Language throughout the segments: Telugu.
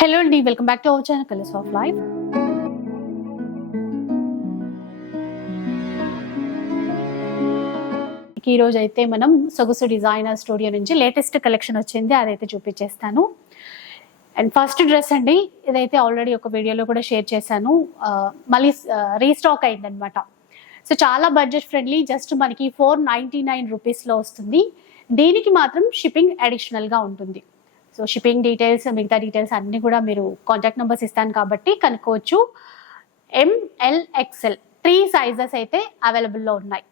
హలో అండి welcome back to our channel colours of life ఈ రోజు అయితే మనం సొగసు డిజైనర్ స్టూడియో నుంచి లేటెస్ట్ కలెక్షన్ వచ్చింది. అదైతే చూపించేస్తాను. అండ్ ఫస్ట్ డ్రెస్ అండి ఇదైతే ఆల్రెడీ ఒక వీడియోలో కూడా షేర్ చేశాను. మళ్ళీ రీస్టాక్ అయిందనమాట సో చాలా బడ్జెట్ ఫ్రెండ్లీ జస్ట్ మనకి ఫోర్ నైంటీ నైన్ రూపీస్లో వస్తుంది. దీనికి మాత్రం షిప్పింగ్ అడిషనల్గా ఉంటుంది. సో షిప్పింగ్ డీటెయిల్స్ మిగతా డీటెయిల్స్ అన్నీ కూడా మీరు కాంటాక్ట్ నెంబర్స్ ఇస్తాను కాబట్టి కనుక్కోవచ్చు. ఎంఎల్ఎక్స్ఎల్ త్రీ సైజెస్ అయితే అవైలబుల్లో ఉన్నాయి.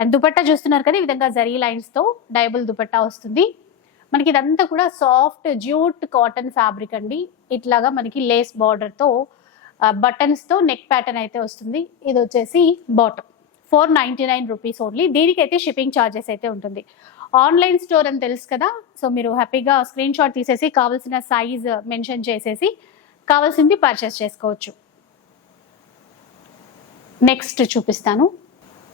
అండ్ దుపట్టా చూస్తున్నారు కదా ఈ విధంగా జరీ లైన్స్తో డైబుల్ దుపట్టా వస్తుంది. మనకి ఇదంతా కూడా సాఫ్ట్ జ్యూట్ కాటన్ ఫ్యాబ్రిక్ అండి. ఇట్లాగా మనకి లేస్ బార్డర్తో బటన్స్తో నెక్ ప్యాటర్న్ అయితే వస్తుంది. ఇది వచ్చేసి bottom four ninety nine rupees only దీనికైతే షిప్పింగ్ ఛార్జెస్ అయితే ఉంటుంది. ఆన్లైన్ స్టోర్ అని తెలుసు కదా. సో మీరు హ్యాపీగా స్క్రీన్ షాట్ తీసేసి కావాల్సిన సైజ్ మెన్షన్ చేసేసి కావాల్సింది పర్చేస్ చేసుకోవచ్చు. నెక్స్ట్ చూపిస్తాను.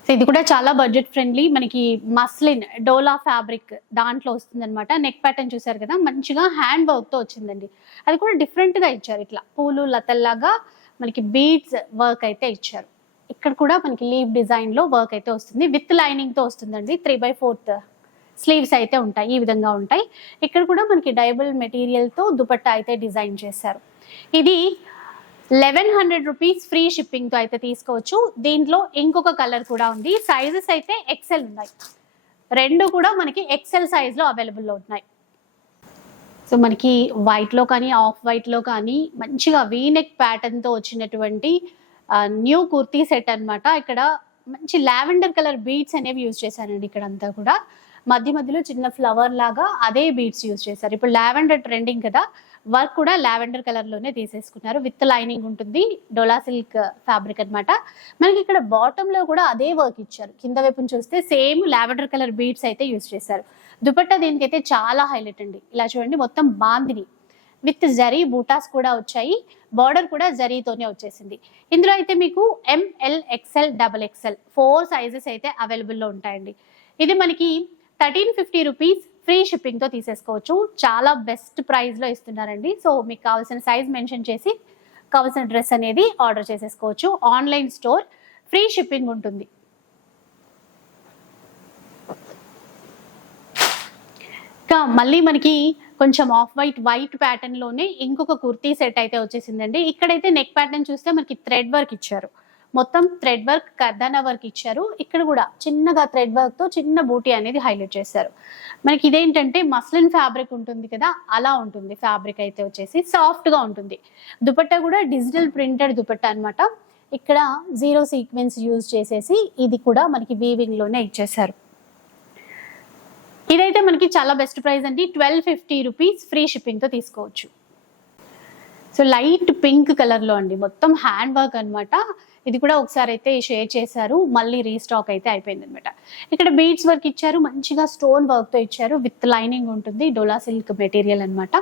సో ఇది కూడా చాలా బడ్జెట్ ఫ్రెండ్లీ. మనకి మస్లిన్ డోలా ఫ్యాబ్రిక్ దాంట్లో వస్తుంది అనమాట నెక్ ప్యాటర్న్ చూసారు కదా? మంచిగా హ్యాండ్ వర్క్తో వచ్చిందండి. అది కూడా డిఫరెంట్గా ఇచ్చారు ఇట్లా. పూలు లతల్లాగా మనకి బీడ్స్ వర్క్ అయితే ఇచ్చారు. ఇక్కడ కూడా మనకి లీవ్ డిజైన్లో వర్క్ అయితే వస్తుంది. విత్ లైనింగ్తో వస్తుందండి. త్రీ బై ఫోర్త్ స్లీవ్స్ అయితే ఉంటాయి ఈ విధంగా ఉంటాయి. ఇక్కడ కూడా మనకి డైబుల్ మెటీరియల్తో దుపట్టా అయితే డిజైన్ చేశారు. ఇది లెవెన్ హండ్రెడ్ రూపీస్ ఫ్రీ షిప్పింగ్తో అయితే తీసుకోవచ్చు. దీంట్లో ఇంకొక కలర్ కూడా ఉంది. సైజెస్ అయితే ఎక్సెల్ ఉన్నాయి. రెండు కూడా మనకి ఎక్సెల్ సైజ్లో అవైలబుల్లో ఉన్నాయి. సో మనకి వైట్లో కానీ ఆఫ్ వైట్లో కానీ మంచిగా వీనెక్ ప్యాటర్న్తో వచ్చినటువంటి న్యూ కుర్తీ సెట్ అన్నమాట. ఇక్కడ మంచి లావెండర్ కలర్ బీడ్స్ అనేవి యూజ్ చేశానండి ఇక్కడ అంతా కూడా. మధ్య మధ్యలో చిన్న ఫ్లవర్ లాగా అదే బీడ్స్ యూజ్ చేశారు. ఇప్పుడు లావెండర్ ట్రెండింగ్ కదా వర్క్ కూడా లావెండర్ కలర్లోనే తీసేసుకున్నారు. విత్ లైనింగ్ ఉంటుంది డోలా సిల్క్ ఫ్యాబ్రిక్ అన్నమాట. మనకి ఇక్కడ బాటమ్లో కూడా అదే వర్క్ ఇచ్చారు. కింద వైపును చూస్తే సేమ్ లావెండర్ కలర్ బీడ్స్ అయితే యూజ్ చేశారు. దుపట్టా దీనికైతే చాలా హైలైట్ అండి. ఇలా చూడండి మొత్తం బాందిని విత్ జరీ బూటాస్ కూడా వచ్చాయి. బార్డర్ కూడా జరీతోనే వచ్చేసింది. ఇందులో అయితే మీకు M L XL double XL four sizes అయితే అవైలబుల్లో ఉంటాయండి. ఇది మనకి థర్టీన్ ఫిఫ్టీ రూపీస్ ఫ్రీ షిప్పింగ్తో తీసేసుకోవచ్చు. చాలా బెస్ట్ ప్రైస్లో ఇస్తున్నారండి. సో మీకు కావాల్సిన సైజ్ మెన్షన్ చేసి కావాల్సిన డ్రెస్ అనేది ఆర్డర్ చేసేసుకోవచ్చు. ఆన్లైన్ స్టోర్ ఫ్రీ షిప్పింగ్ ఉంటుంది. ఇంకా మళ్ళీ మనకి కొంచెం ఆఫ్ వైట్ వైట్ ప్యాటర్న్లోనే ఇంకొక కుర్తీ సెట్ అయితే వచ్చేసిందండి. ఇక్కడైతే నెక్ ప్యాటర్న్ చూస్తే మనకి థ్రెడ్ వర్క్ ఇచ్చారు. మొత్తం థ్రెడ్ వర్క్ కర్దానా వర్క్ ఇచ్చారు. ఇక్కడ కూడా చిన్నగా థ్రెడ్ వర్క్తో చిన్న బూటీ అనేది హైలైట్ చేశారు. మనకి ఇదేంటంటే మస్లిన్ ఫ్యాబ్రిక్ ఉంటుంది కదా అలా ఉంటుంది ఫ్యాబ్రిక్ అయితే వచ్చేసి సాఫ్ట్గా ఉంటుంది. దుపట్టా కూడా డిజిటల్ ప్రింటెడ్ దుపట్టా అన్నమాట. ఇక్కడ జీరో సీక్వెన్స్ యూజ్ చేసేసి ఇది కూడా మనకి వీవింగ్లోనే ఇచ్చేసారు ఇదైతే మనకి చాలా బెస్ట్ ప్రైస్ అండి. ట్వెల్వ్ ఫిఫ్టీ రూపీస్ ఫ్రీ షిప్పింగ్తో తీసుకోవచ్చు. సో లైట్ పింక్ కలర్లో అండి. మొత్తం హ్యాండ్ వర్క్ అన్నమాట. ఇది కూడా ఒకసారి అయితే షేర్ చేశారు. మళ్ళీ రీస్టాక్ అయితే అయిపోయింది అనమాట ఇక్కడ బీడ్స్ వర్క్ ఇచ్చారు. మంచిగా స్టోన్ వర్క్తో ఇచ్చారు. విత్ లైనింగ్ ఉంటుంది. డోలా సిల్క్ మెటీరియల్ అన్నమాట.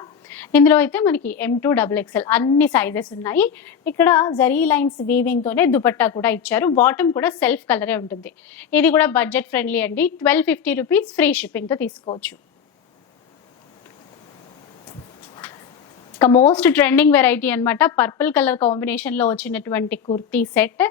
ఇందులో అయితే మనకి ఎం టూ డబుల్ ఎక్స్ఎల్ అన్ని సైజెస్ ఉన్నాయి. ఇక్కడ జరీ లైన్స్ వీవింగ్ తోనే దుపట్టా కూడా ఇచ్చారు. బాటమ్ కూడా సెల్ఫ్ కలరే ఉంటుంది. ఇది కూడా బడ్జెట్ ఫ్రెండ్లీ అండి. ట్వెల్వ్ ఫిఫ్టీ రూపీస్ ఫ్రీ షిప్పింగ్తో తీసుకోవచ్చు. ఇక మోస్ట్ ట్రెండింగ్ వెరైటీ అనమాట పర్పుల్ కలర్ కాంబినేషన్లో వచ్చినటువంటి కుర్తీ సెట్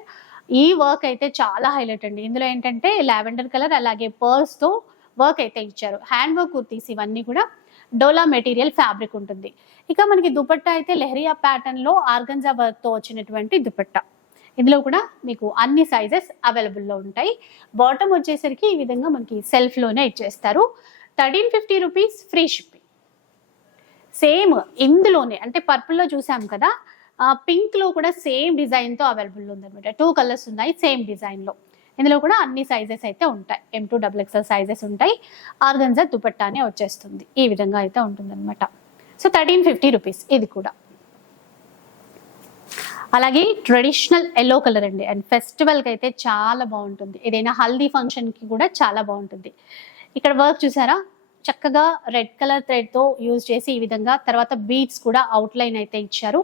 ఈ వర్క్ అయితే చాలా హైలైట్ అండి. ఇందులో ఏంటంటే లావెండర్ కలర్ అలాగే పర్ల్స్తో వర్క్ అయితే ఇచ్చారు. హ్యాండ్ వర్క్ కుర్తీస్ ఇవన్నీ కూడా డోలా మెటీరియల్ ఫ్యాబ్రిక్ ఉంటుంది. ఇక మనకి దుపట్టా అయితే లెహరియా ప్యాటర్న్లో ఆర్గంజా వర్క్తో వచ్చినటువంటి దుపట్టా. ఇందులో కూడా మీకు అన్ని సైజెస్ అవైలబుల్లో ఉంటాయి. బాటమ్ వచ్చేసరికి ఈ విధంగా మనకి సెల్ఫ్లోనే ఇచ్చేస్తారు. Thirteen fifty rupees free shipping same ఇందులోనే అంటే పర్పుల్లో చూసాం కదా పింక్లో కూడా సేమ్ డిజైన్తో అవైలబుల్ ఉందన్నమాట. టూ కలర్స్ ఉన్నాయి సేమ్ డిజైన్లో ఇందులో కూడా అన్ని సైజెస్ అయితే ఉంటాయి. M two double XL sizes ఉంటాయి. ఆర్గన్జా దుపట్టానే వచ్చేస్తుంది. ఈ విధంగా అయితే ఉంటుందన్నమాట. సో థర్టీన్ ఫిఫ్టీ రూపీస్ ఇది కూడా. అలాగే ట్రెడిషనల్ ఎల్లో కలర్ అండి. అండ్ ఫెస్టివల్కి అయితే చాలా బాగుంటుంది. ఏదైనా హల్దీ ఫంక్షన్కి కూడా చాలా బాగుంటుంది. ఇక్కడ వర్క్ చూసారా? చక్కగా రెడ్ కలర్ థ్రెడ్తో యూజ్ చేసి ఈ విధంగా తర్వాత బీడ్స్ కూడా అవుట్లైన్ అయితే ఇచ్చారు.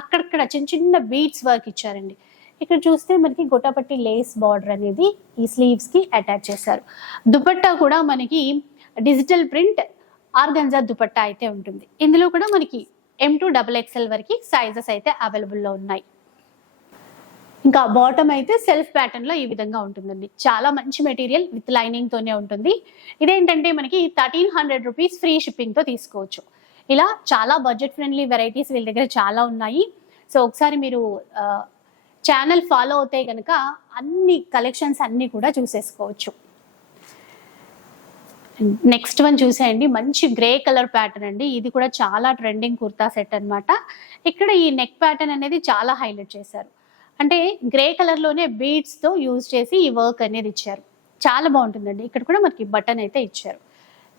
అక్కడక్కడ చిన్న చిన్న బీడ్స్ వర్క్ ఇచ్చారండి. ఇక్కడ చూస్తే మనకి గొట్టపట్టి లేస్ బార్డర్ అనేది ఈ స్లీవ్స్కి అటాచ్ చేశారు. దుపట్టా కూడా మనకి డిజిటల్ ప్రింట్ ఆర్గంజా దుపట్టా అయితే ఉంటుంది. ఇందులో కూడా మనకి ఎం టు డబుల్ ఎక్స్ఎల్ వరకు సైజెస్ అయితే అవైలబుల్లో ఉన్నాయి. ఇంకా బాటమ్ అయితే సెల్ఫ్ ప్యాటర్న్లో ఈ విధంగా ఉంటుందండి. చాలా మంచి మెటీరియల్ విత్ లైనింగ్ తోనే ఉంటుంది. ఇదేంటంటే మనకి థర్టీన్ హండ్రెడ్ రూపీస్ ఫ్రీ షిప్పింగ్తో తీసుకోవచ్చు. ఇలా చాలా బడ్జెట్ ఫ్రెండ్లీ వెరైటీస్ వీళ్ళ దగ్గర చాలా ఉన్నాయి. సో ఒకసారి మీరు ఛానల్ ఫాలో అవుతే కనుక అన్ని కలెక్షన్స్ అన్ని కూడా చూసేసుకోవచ్చు. నెక్స్ట్ వన్ చూసేయండి. మంచి గ్రే కలర్ ప్యాటర్న్ అండి. ఇది కూడా చాలా ట్రెండింగ్ కుర్తా సెట్ అన్నమాట. ఇక్కడ ఈ నెక్ ప్యాటర్న్ అనేది చాలా హైలైట్ చేశారు. అంటే గ్రే కలర్లోనే బీడ్స్తో యూజ్ చేసి ఈ వర్క్ అనేది ఇచ్చారు. చాలా బాగుంటుందండి. ఇక్కడ కూడా మనకి బటన్ అయితే ఇచ్చారు.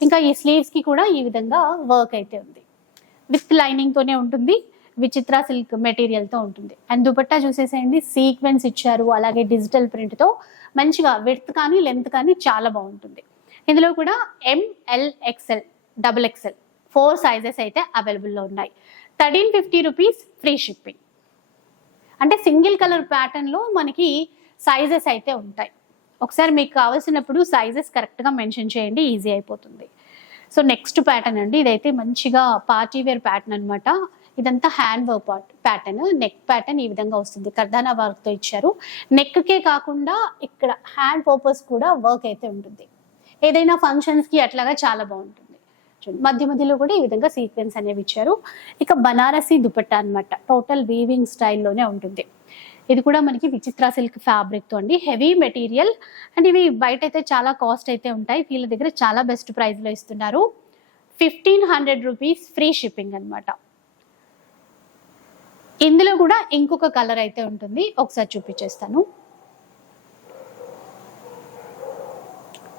ఇంకా ఈ స్లీవ్స్కి కూడా ఈ విధంగా వర్క్ అయితే ఉంది. విత్ లైనింగ్తోనే ఉంటుంది. విచిత్ర సిల్క్ మెటీరియల్తో ఉంటుంది. అండ్ దుపట్టా చూసేసేయండి. సీక్వెన్స్ ఇచ్చారు. అలాగే డిజిటల్ ప్రింట్తో మంచిగా విడ్త్ కానీ లెంత్ కానీ చాలా బాగుంటుంది. ఇందులో కూడా M L XL double XL four sizes అయితే అవైలబుల్లో ఉన్నాయి. Thirteen fifty rupees free shipping. అంటే సింగిల్ కలర్ ప్యాటర్న్లో మనకి సైజెస్ అయితే ఉంటాయి. ఒకసారి మీకు కావాల్సినప్పుడు సైజెస్ కరెక్ట్గా మెన్షన్ చేయండి ఈజీ అయిపోతుంది. సో నెక్స్ట్ ప్యాటర్న్ అండి. ఇదైతే మంచిగా పార్టీ వేర్ ప్యాటర్న్ అనమాట ఇదంతా hand work part pattern neck pattern ఈ విధంగా వస్తుంది. కర్దానా వర్క్తో ఇచ్చారు. నెక్కే కాకుండా ఇక్కడ హ్యాండ్ పర్పస్ కూడా వర్క్ అయితే ఉంటుంది. ఏదైనా ఫంక్షన్స్కి అట్లాగా చాలా బాగుంటుంది. చూడండి మధ్య మధ్యలో కూడా ఈ విధంగా సీక్వెన్స్ అనేవి ఇచ్చారు. ఇక బనారసి దుపట్టా అన్నమాట. టోటల్ వీవింగ్ స్టైల్లోనే ఉంటుంది. ఇది కూడా మనకి విచిత్ర సిల్క్ ఫ్యాబ్రిక్తో అండి. హెవీ మెటీరియల్ అండ్ ఇవి బయట అయితే చాలా కాస్ట్ అయితే ఉంటాయి. వీళ్ళ దగ్గర చాలా బెస్ట్ ప్రైస్లో ఇస్తున్నారు. Fifteen hundred rupees free shipping అనమాట ఇందులో కూడా ఇంకొక కలర్ అయితే ఉంటుంది. ఒకసారి చూపించేస్తాను.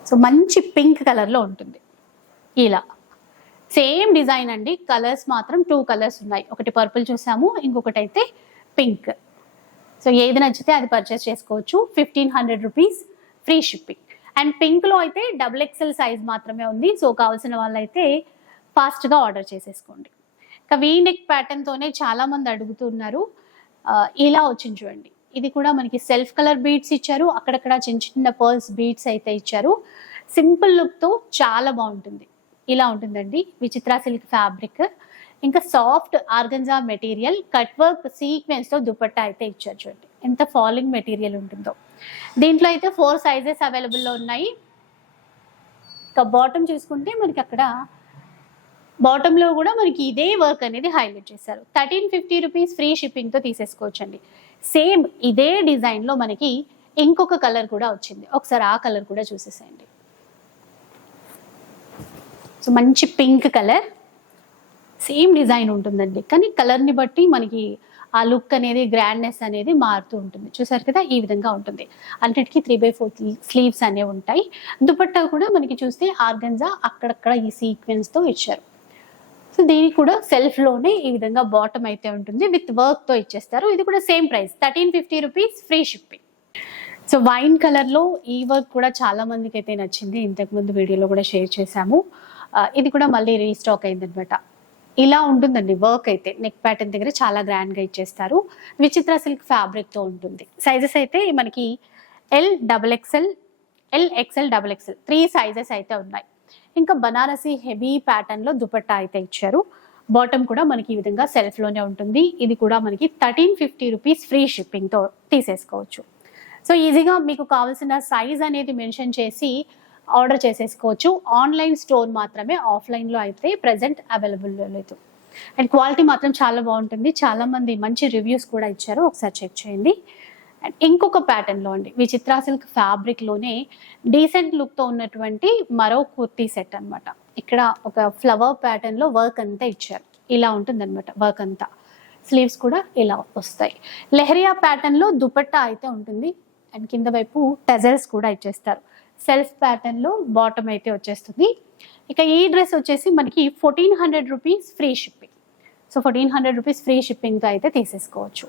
సో మంచి పింక్ కలర్లో ఉంటుంది. ఇలా. సేమ్ డిజైన్ అండి. కలర్స్ మాత్రం టూ కలర్స్ ఉన్నాయి. ఒకటి పర్పుల్ చూసాము ఇంకొకటి అయితే పింక్. సో ఏది నచ్చితే అది పర్చేస్ చేసుకోవచ్చు. Fifteen hundred rupees free shipping and పింక్లో అయితే డబుల్ ఎక్సెల్ సైజ్ మాత్రమే ఉంది. సో కావాల్సిన వాళ్ళైతే ఫాస్ట్గా ఆర్డర్ చేసేసుకోండి. ఇంకా వీ నెక్ ప్యాటర్న్తోనే చాలామంది అడుగుతున్నారు. ఇలా వచ్చింది చూడండి. ఇది కూడా మనకి సెల్ఫ్ కలర్ బీడ్స్ ఇచ్చారు. అక్కడక్కడ చిన్న చిన్న పర్ల్స్ బీడ్స్ అయితే ఇచ్చారు. సింపుల్ లుక్తో చాలా బాగుంటుంది. ఇలా ఉంటుందండి. Vichitra silk fabric. ఇంకా soft organza material cut work సీక్వెన్స్తో dupatta అయితే ఇచ్చారు చూడండి. ఎంత ఫాలింగ్ మెటీరియల్ ఉంటుందో. దీంట్లో అయితే ఫోర్ సైజెస్ అవైలబుల్లో ఉన్నాయి. ఇంకా బాటమ్ చూసుకుంటే మనకి అక్కడ బాటంలో కూడా మనకి ఇదే వర్క్ అనేది హైలైట్ చేశారు. థర్టీన్ ఫిఫ్టీ రూపీస్ ఫ్రీ షిప్పింగ్తో తీసేసుకోవచ్చండి. సేమ్ ఇదే డిజైన్లో మనకి ఇంకొక కలర్ కూడా వచ్చింది. ఒకసారి ఆ కలర్ కూడా చూసేసేయండి. సో మంచి పింక్ కలర్. సేమ్ డిజైన్ ఉంటుందండి. కానీ కలర్ని బట్టి మనకి ఆ లుక్ అనేది గ్రాండ్నెస్ అనేది మారుతూ ఉంటుంది. చూసారు కదా? ఈ విధంగా ఉంటుంది. అన్నిటికీ త్రీ బై ఫోర్ స్లీవ్స్ అనేవి ఉంటాయి. దుపట్టా కూడా మనకి చూస్తే ఆర్గన్జా అక్కడక్కడ ఈ సీక్వెన్స్తో ఇచ్చారు. సో దీనికి కూడా సెల్ఫ్లోనే ఈ విధంగా బాటమ్ అయితే ఉంటుంది. విత్ వర్క్తో ఇచ్చేస్తారు. ఇది కూడా same price thirteen fifty rupees free shipping so wine కలర్లో ఈ వర్క్ కూడా చాలా మందికి అయితే నచ్చింది. ఇంతకుముందు వీడియోలో కూడా షేర్ చేశాము. ఇది కూడా మళ్ళీ రీస్టాక్ అయిందనమాట ఇలా ఉంటుందండి వర్క్ అయితే. నెక్ ప్యాటర్న్ దగ్గర చాలా గ్రాండ్గా ఇచ్చేస్తారు. విచిత్ర సిల్క్ ఫ్యాబ్రిక్తో ఉంటుంది. సైజెస్ అయితే మనకి L double XL L XL double XL three sizes అయితే ఉన్నాయి. ఇంకా బనారసి హెవీ ప్యాటర్న్లో దుపట్టా అయితే ఇచ్చారు. బాటమ్ కూడా మనకి ఈ విధంగా సెల్ఫ్లోనే ఉంటుంది. ఇది కూడా మనకి థర్టీన్ ఫిఫ్టీ రూపీస్ ఫ్రీ షిప్పింగ్తో తీసేసుకోవచ్చు. సో ఈజీగా మీకు కావాల్సిన సైజ్ అనేది మెన్షన్ చేసి ఆర్డర్ చేసేసుకోవచ్చు. ఆన్లైన్ స్టోర్ మాత్రమే ఆఫ్లైన్లో అయితే ప్రజెంట్ అవైలబుల్ లేదు. అండ్ క్వాలిటీ మాత్రం చాలా బాగుంటుంది. చాలామంది మంచి రివ్యూస్ కూడా ఇచ్చారు. ఒకసారి చెక్ చేయండి. అండ్ ఇంకొక ప్యాటర్న్లో అండి. విచిత్ర సిల్క్ ఫ్యాబ్రిక్లోనే డీసెంట్ లుక్తో ఉన్నటువంటి మరో కుర్తీ సెట్ అనమాట ఇక్కడ ఒక ఫ్లవర్ ప్యాటర్న్లో వర్క్ అంతా ఇచ్చారు. ఇలా ఉంటుందన్నమాట వర్క్ అంతా. స్లీవ్స్ కూడా ఇలా వస్తాయి. లెహరియా ప్యాటర్న్లో దుపట్టా అయితే ఉంటుంది. అండ్ కింద వైపు టెజర్స్ కూడా ఇచ్చేస్తారు. సెల్ఫ్ ప్యాటర్న్లో బాటమ్ అయితే వచ్చేస్తుంది. ఇక ఈ డ్రెస్ వచ్చేసి మనకి fourteen hundred rupees free shipping so fourteen hundred rupees free షిప్పింగ్తో అయితే తీసేసుకోవచ్చు.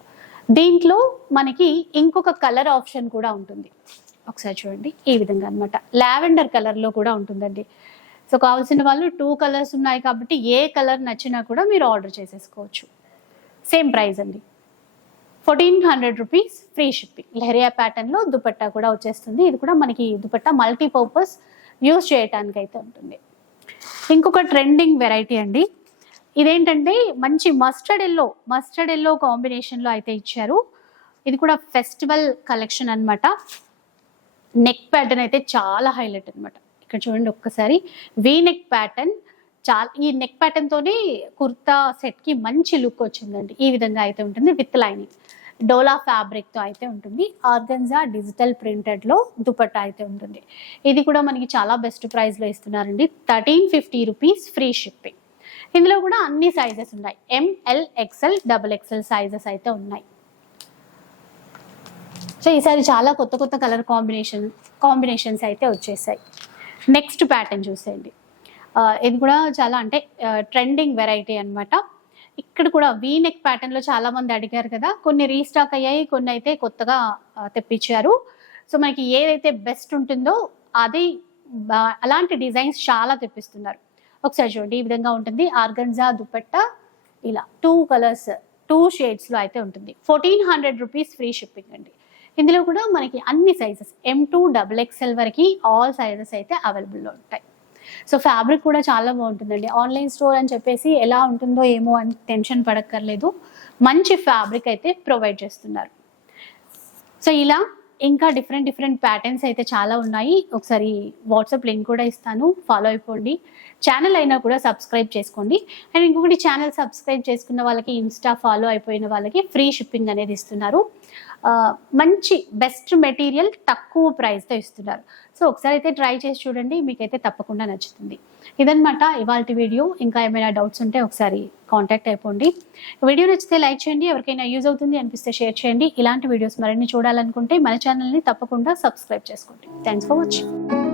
దీంట్లో మనకి ఇంకొక కలర్ ఆప్షన్ కూడా ఉంటుంది. ఒకసారి చూడండి ఈ విధంగా అనమాట లావెండర్ కలర్లో కూడా ఉంటుందండి. సో కావాల్సిన వాళ్ళు టూ కలర్స్ ఉన్నాయి కాబట్టి ఏ కలర్ నచ్చినా కూడా మీరు ఆర్డర్ చేసేసుకోవచ్చు. సేమ్ ప్రైస్ అండి. Fourteen hundred rupees free shipping. Leheriya ప్యాటర్న్లో దుపట్టా కూడా వచ్చేస్తుంది. ఇది కూడా మనకి దుపట్టా మల్టీపర్పస్ యూస్ చేయటానికి అయితే ఉంటుంది. ఇంకొక ట్రెండింగ్ వెరైటీ అండి. ఇదేంటంటే మంచి మస్టర్డ్ ఎల్లో మస్టర్డ్ ఎల్లో కాంబినేషన్లో అయితే ఇచ్చారు. ఇది కూడా ఫెస్టివల్ కలెక్షన్ అనమాట నెక్ ప్యాటర్న్ అయితే చాలా హైలైట్ అనమాట ఇక్కడ చూడండి ఒక్కసారి. వీ నెక్ ప్యాటర్న్ చాలా ఈ నెక్ ప్యాటర్న్ తోని కుర్తా సెట్కి మంచి లుక్ వచ్చిందండి. ఈ విధంగా అయితే ఉంటుంది విత్ లైనింగ్ డోలా ఫ్యాబ్రిక్తో అయితే ఉంటుంది. ఆర్గన్జా డిజిటల్ ప్రింటెడ్లో దుపట్టా అయితే ఉంటుంది. ఇది కూడా మనకి చాలా బెస్ట్ ప్రైస్లో ఇస్తున్నారండి. Thirteen fifty rupees free shipping ఇందులో కూడా అన్ని సైజెస్ ఉన్నాయి. M L XL double XL sizes అయితే ఉన్నాయి. సో ఈసారి చాలా కొత్త కొత్త కలర్ కాంబినేషన్ కాంబినేషన్స్ అయితే వచ్చేసాయి. నెక్స్ట్ ప్యాటర్న్ చూసేయండి. ఇది కూడా చాలా అంటే ట్రెండింగ్ వెరైటీ అనమాట ఇక్కడ కూడా వీ నెక్ ప్యాటర్న్లో చాలా మంది అడిగారు కదా కొన్ని రీస్టాక్ అయ్యాయి కొన్ని అయితే కొత్తగా తెప్పించారు. సో మనకి ఏదైతే బెస్ట్ ఉంటుందో అది అలాంటి డిజైన్స్ చాలా తెప్పిస్తున్నారు. ఒకసారి చూడండి ఈ విధంగా ఉంటుంది. ఆర్గన్జా దుపట్టా ఇలా టూ కలర్స్ టూ షేడ్స్లో అయితే ఉంటుంది. Fourteen hundred rupees free shipping అండి. ఇందులో కూడా మనకి అన్ని sizes M two double XL వరకు ఆల్ సైజెస్ అయితే అవైలబుల్లో ఉంటాయి. సో ఫ్యాబ్రిక్ కూడా చాలా బాగుంటుందండి. ఆన్లైన్ స్టోర్ అని చెప్పేసి ఎలా ఉంటుందో ఏమో అని టెన్షన్ పడక్కర్లేదు. మంచి ఫ్యాబ్రిక్ అయితే ప్రొవైడ్ చేస్తున్నారు. సో ఇలా ఇంకా డిఫరెంట్ డిఫరెంట్ ప్యాటర్న్స్ అయితే చాలా ఉన్నాయి. ఒకసారి వాట్సాప్ లింక్ కూడా ఇస్తాను. ఫాలో అయిపోండి. ఛానల్ అయినా కూడా సబ్స్క్రైబ్ చేసుకోండి. అండ్ ఇంకొకటి ఛానల్ సబ్స్క్రైబ్ చేసుకున్న వాళ్ళకి ఇన్స్టా ఫాలో అయిపోయిన వాళ్ళకి ఫ్రీ షిప్పింగ్ అనేది ఇస్తున్నారు. మంచి బెస్ట్ మెటీరియల్ తక్కువ ప్రైస్తో ఇస్తున్నారు. సో ఒకసారి అయితే ట్రై చేసి చూడండి మీకైతే తప్పకుండా నచ్చుతుంది. ఇదన్నమాట ఇవాళ వీడియో. ఇంకా ఏమైనా డౌట్స్ ఉంటే ఒకసారి కాంటాక్ట్ అయిపోండి. వీడియో నచ్చితే లైక్ చేయండి ఎవరికైనా యూజ్ అవుతుంది అనిపిస్తే షేర్ చేయండి. ఇలాంటి వీడియోస్ మరిన్ని చూడాలనుకుంటే మన ఛానల్ని తప్పకుండా సబ్స్క్రైబ్ చేసుకోండి. Thanks for watching.